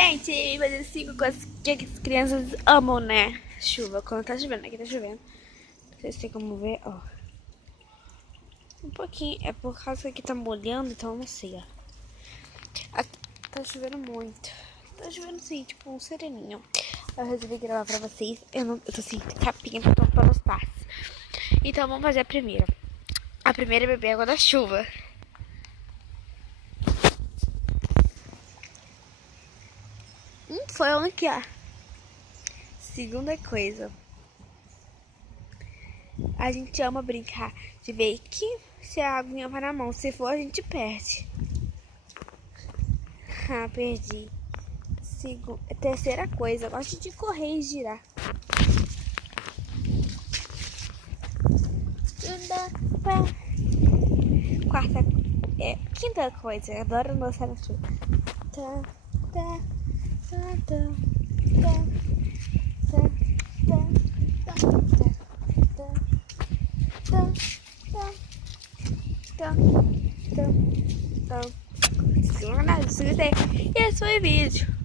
Gente, mas eu sigo com as que as crianças amam, né? Chuva, quando tá chovendo, aqui tá chovendo. Vocês têm como ver, ó. Um pouquinho, é por causa que tá molhando, então eu não sei, ó. Aqui tá chovendo muito. Tá chovendo assim, tipo um sereninho. Eu resolvi gravar pra vocês. Eu tô sem capinha pra tomar os passos. Então vamos fazer a primeira. A primeira é beber água da chuva. Foi aqui, ó. Segunda coisa. A gente ama brincar de ver que se a aguinha vai na mão. Se for, a gente perde. Ah, perdi. Terceira coisa. Eu gosto de correr e girar. Quinta coisa. Eu adoro dançar na chuva. E esse foi o vídeo.